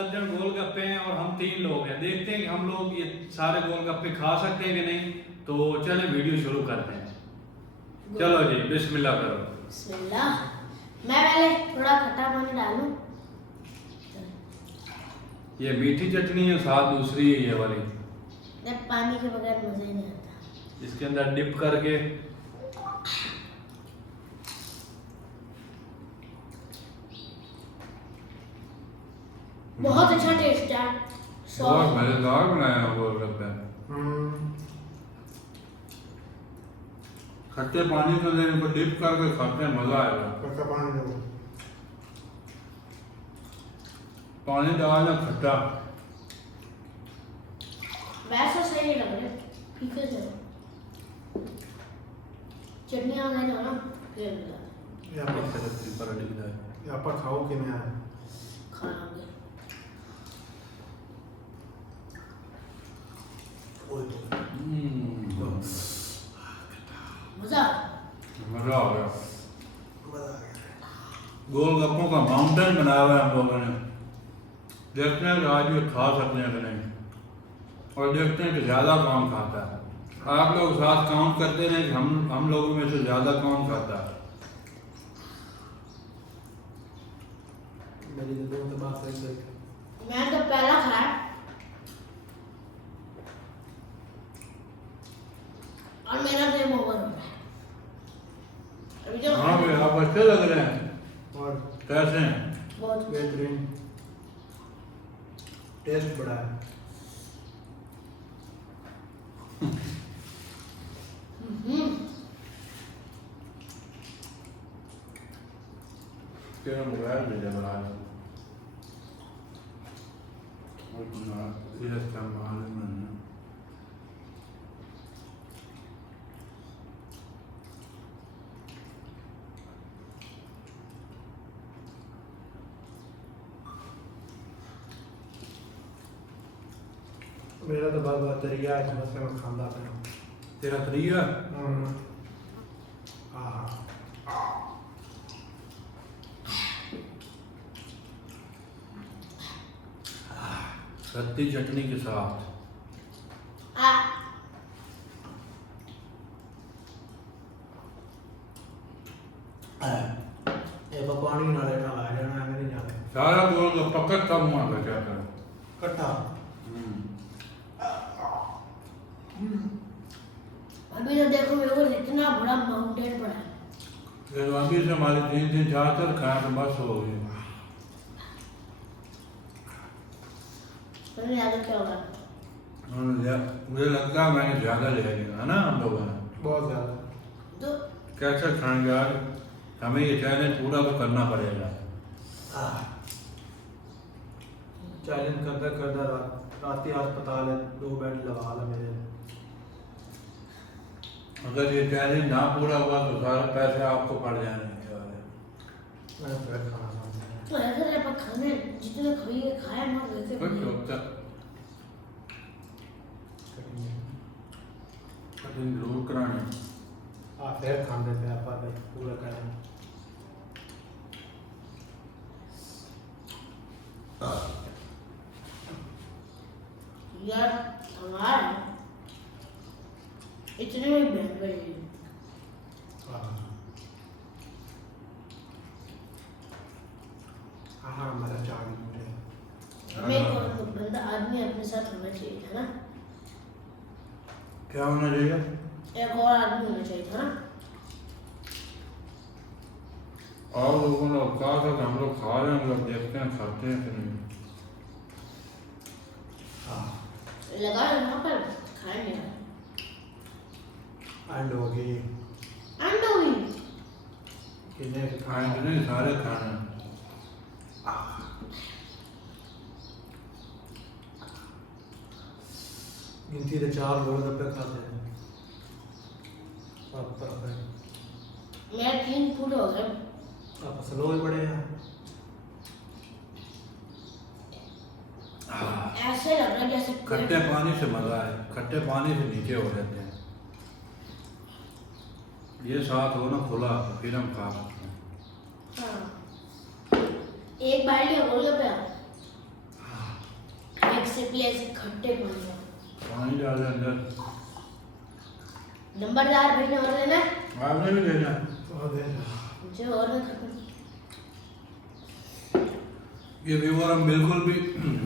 दर्जन गोलगप्पे हैं और हम 3 लोग हैं। देखते हैं कि हम लोग ये सारे गोलगप्पे खा सकते हैं कि नहीं। तो चले वीडियो शुरू करते हैं। चलो जी, बिस्मिल्लाह करो। बिस्मिल्लाह। मैं पहले थोड़ा खट्टा पानी डालूं। ये मीठी चटनी है, साथ दूसरी है ये वाली। जब पानी के बगैर मजा ही नहीं आता। इसके अंदर डिप करके बहुत अच्छा टेस्ट है। बहुत मजेदार बनाया गोलगप्पे। खट्टे पानी के अंदर इनको डिप करके खाते हैं, मजा आएगा। खट्टा पानी दो। पानी डालना खट्टा। वैसे सही नहीं लग रहे, फीके से चटनी आ गई ना फिर यहाँ पर खाओ कि नहीं आया? खाएंगे। मजा मजा आ गया। मजा आ गया। गोलगप्पों का माउंटेन बनाया हुआ है हम लोगों ने। देखते हैं कि आज ये खा सकते हैं कि नहीं, और देखते हैं कि ज़्यादा कौन खाता है। आप लोग साथ काउंट करते रहें कि हम लोगों में से ज़्यादा कौन खाता है। मेरी तो बात सही है। मैं तो पहला खाया और मेरा गेम ओवर हो रहा है अभी जो। हाँ भाई, आप अच्छे लग रहे हैं। और कैसे हैं? बहुत बेहतरीन टेस्ट बड़ा है। तेरा मोबाइल भेजा बना दो। ये इस्तेमाल में मेरा तो बहुत तरीका है, बस मैं खांदा था। तेरा तरीका खट्टी चटनी के साथ। ये पानी ना लेना ला जाना है, नहीं जाना सारा गोलगप्पा कट्टा मुँह का क्या करो। कट्टा। अभी तो देखो मेरे को इतना बड़ा माउंटेन पड़ा है। फिर अभी से हमारे 3 4 खाया तो बस हो गई। तो ज़्यादा क्या होगा? मुझे लगता है मैंने ज़्यादा ले लिया है ना हम लोगों ने। बहुत ज़्यादा। तो कैसे खाएंगे यार, हमें ये चैलेंज पूरा तो करना पड़ेगा। चैलेंज करता करता रात ही अस्पताल है, 2 बेड लगा ला मेरे। अगर ये चैलेंज ना पूरा हुआ तो सारे पैसे आपको पड़ जाने वाले। मैं फिर खाना चाहता हूँ। तो ऐसे रहे पर खाने जितने खाइए खाया ना वैसे कठिन जरूर कराने। फिर खाने पे आप पूरा करें। यार हमारा इतने में बैठ गए। हाँ मेरा 4 मिनट है। हमें एक और बंदा आदमी अपने साथ होना चाहिए था ना। क्या होना चाहिए? एक और आदमी होना चाहिए था ना। और लोगों ने कहा था कि हम लोग खा रहे हैं, हम लोग देखते हैं खाते हैं कि नहीं। लगा यहाँ पर खाएंगे। एंड हो गई। एंड होगी। कितने खाएंगे नहीं, सारे खाना। गिनती से 4 गोलगप्पे खाते हैं। अब मेरा 3 फुट हो गए। आप स्लो ही बड़े हैं। ऐसे लग रहा है जैसे खट्टे पानी से मजा है, खट्टे पानी से नीचे हो जाते हैं। ये साथ हो ना खुला, फिर हम खा सकते हैं। हाँ। एक बाल्टी गोलगप्पे हाइट से भी ऐसे खट्टे पानी है। पानी डाल दे अंदर। नंबरदार भाई ने और लेना है? आपने भी लेना है। और दे दो। मुझे और में खत्म। ये व्यूअर हम बिल्कुल भी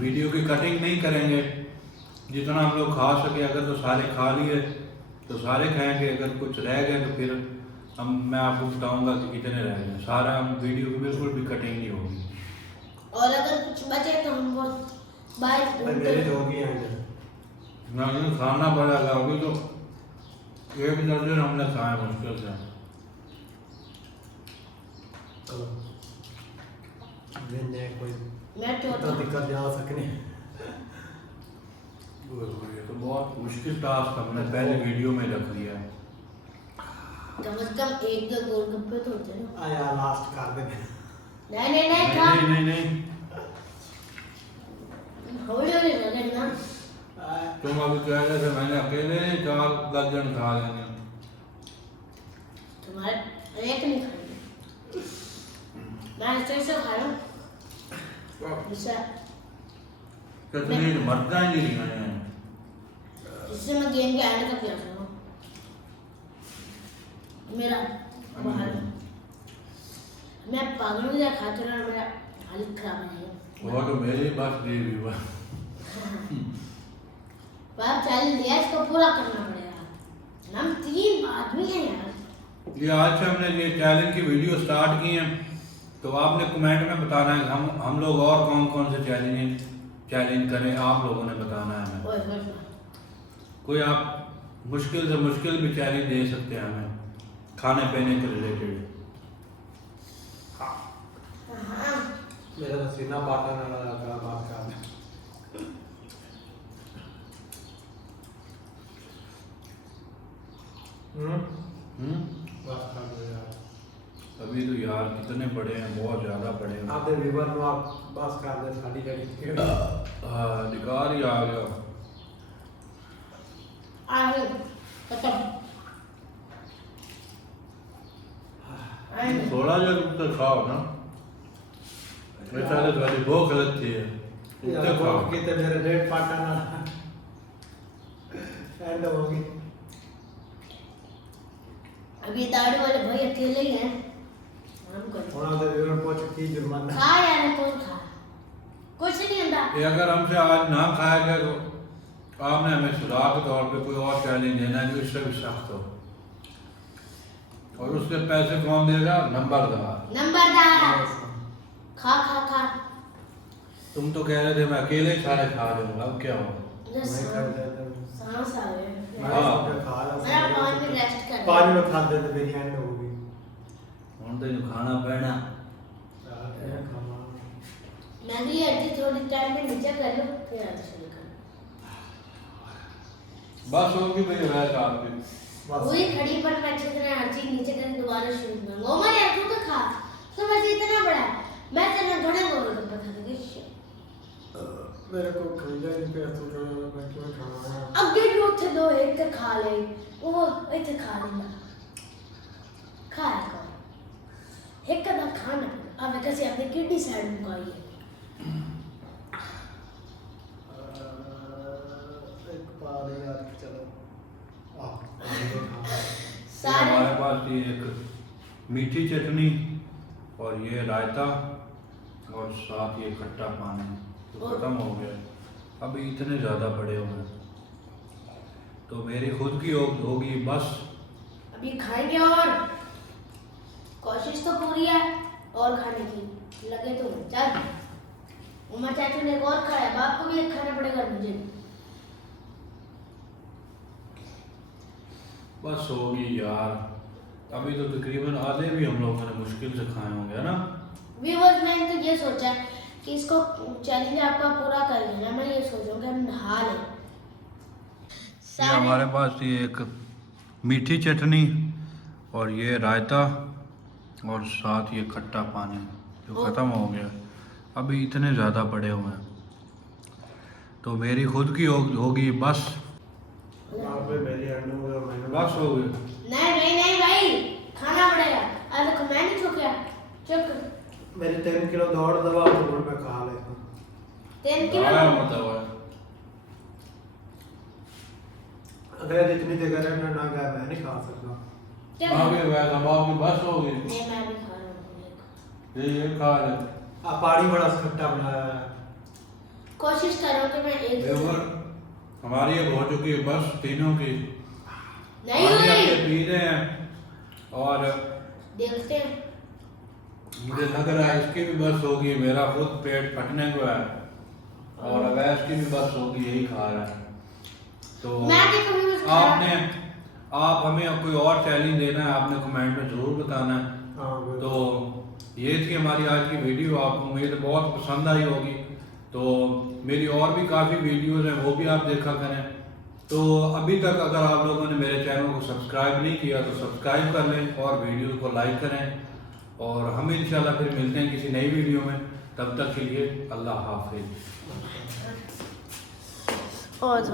वीडियो की कटिंग नहीं करेंगे। जितना हम लोग खा सके, अगर तो सारे खा लिए तो सारे खाएंगे, अगर कुछ रह गए तो फिर मैं आपको बताऊंगा कि कितने रह गए। सारा हम वीडियो की बिल्कुल भी कटिंग नहीं होगी। और अगर कुछ बचे तो हम वो बाहर भाई मेरे जो भी हैं नहीं खाना पड़ेगा अभी तो। एक दर्जन हमने खाया मुश्किल से। चलो दिन ने कोई मैं तो चौथा। दिक्कत जा सकने। ये तो बहुत मुश्किल टास्क हमने पहले वीडियो में रख लिया। कम से कम एक दो गोलगप्पे तो होते ना। आया लास्ट कर दे। नहीं नहीं नहीं खा। नहीं हौली हौली लगेगा ना। तुम अभी कह रहे थे मैंने अकेले 4 दर्जन खा लेंगे। तुम्हारे एक नहीं खाएंगे। मैं ऐसे खा रहा हूँ। जैसा कितनी मरता ही नहीं है। जिससे मैं गेम के एंड तक जा सकूँ। मेरा बाहर मैं पागल हो गया खाते रहा, मेरा हालत खराब है। वो तो मेरी बात नहीं हुई बस। बाप चैलेंज दिया, इसको पूरा करना पड़ेगा। हम 3 आदमी हैं यार। ये आज से हमने ये चैलेंज की वीडियो स्टार्ट की है, तो आपने कमेंट में बताना है हम लोग और कौन कौन से चैलेंज करें। आप लोगों ने बताना है हमें। ओए ओए कोई आप मुश्किल से मुश्किल भी चैलेंज दे सकते हैं हमें, खाने पीने के रिलेटेड। हाँ मेरा तो सीना पाटा ना लगा बात कर। बस कर दो यार। अभी तो यार कितने बड़े हैं, बहुत ज़्यादा बड़े हैं। आपके व्यूवर नो आप बस कर दे साड़ी जड़ी। हाँ अधिकार ही आ गया। आए खत्म। आए थोड़ा जब तो खाओ ना, बेचारे वाली भूख लगती है। यार खाओ। वो कितने मेरे रेट पाटा ना एंड होगी। अभी दाढ़ी वाले भाई अकेले ही हैं। हम करें होना तो व्यूवर पहुंच की जुर्माना। खा यार कौन खा, कुछ नहीं अंदा। ये अगर हमसे आज ना खाया गया तो आपने हमें सुधार के तौर पे कोई और चैलेंज देना है जो इससे भी सख्त हो, और उसके पैसे कौन देगा? नंबरदार। नंबरदार खा खा खा। तुम तो कह रहे थे मैं अकेले ही सारे खा लूंगा, अब क्या हो? मैं कर देता हूं। सांस आ गए। हाँ। मेरा पान भी रेस्ट कर। पानी में खा देते मेरी एंड होगी। ਹੁਣ तो खाना पैना। मैं भी ऐसे थोड़ी टाइम में नीचे कर लो फिर आगे शुरू कर। बस होगी मेरी वैसे आपकी। पूरी खड़ी पर मैं अच्छी तरह हर चीज नीचे करके दोबारा शुरू करूंगा। ओ मैं यार तू तो खा, तो बस इतना बड़ा है। मैं तेरे थोड़े बोल रहा पता नहीं क्या। मेरे को खरीदा नहीं पे तो मैं क्यों खाऊंगा। अब ये जो थे दो एक तो खा ले, वो एक खा लेना। खाया कर। एक का खाना अब कैसे अपने किडनी साइड में खाइए। एक बार यार चलो ये हमारे पास ये एक मीठी चटनी और ये रायता और साथ ये खट्टा पानी तो खत्म हो गया। अभी इतने ज़्यादा पड़े हुए हैं तो मेरी खुद की होगी बस। अभी खाएंगे और कोशिश तो पूरी है और खाने की लगे तो चल। उमा चाचू ने एक और खाया, बाप को भी एक खाना पड़ेगा मुझे। बस होगी यार। अभी तो तकरीबन आधे भी हम लोगों ने मुश्किल से खाए होंगे, है ना? व्यूअर्स मैंने तो ये सोचा है कि इसको चैलेंज आपका पूरा कर लेना। मैं ये सोच रहा हूँ कि हम नहा लें। ये हमारे पास ये एक मीठी चटनी और ये रायता और साथ ये खट्टा पानी जो ख़त्म हो गया। अभी इतने ज़्यादा पड़े हुए हैं तो मेरी खुद की होगी बस। मेरी एंड हो गया मैंने बस हो गई। नहीं नहीं नहीं भाई, खाना पड़ेगा। अरे देखो मैं नहीं छुप गया, चुप। मेरी 3 किलो दौड़ दबा तो मैं खा लेता हूं। 3 किलो आया मतलब है। अंग्रेज इतनी देर कर रहे ना गया मैं नहीं खा सकता। चल आगे वैसा बाप की बस होगी नहीं मैं भी खा रहा हूँ ये खा ले आप पहाड़ी बड़ा खट्टा बनाया है। कोशिश करो कि मैं एक देवर हमारी अब हो चुकी है बस तीनों की नहीं पानी हुई अब पी रहे हैं और देखते हैं मुझे लग रहा है इसकी भी बस होगी मेरा खुद पेट फटने को है और अवैस की भी बस होगी यही खा रहा है तो मैं भी कभी बस खा आपने आप हमें कोई और चैलेंज देना है आपने कमेंट में ज़रूर बताना है हाँ तो ये थी हमारी आज की वीडियो आपको उम्मीद है बहुत पसंद आई होगी तो मेरी और भी काफ़ी वीडियोज़ हैं वो भी आप देखा करें तो अभी तक अगर आप लोगों ने मेरे चैनल को सब्सक्राइब नहीं किया तो सब्सक्राइब कर लें और वीडियो को लाइक करें और हम इंशाल्लाह फिर मिलते हैं किसी नई वीडियो में तब तक के लिए अल्लाह हाफिज़ और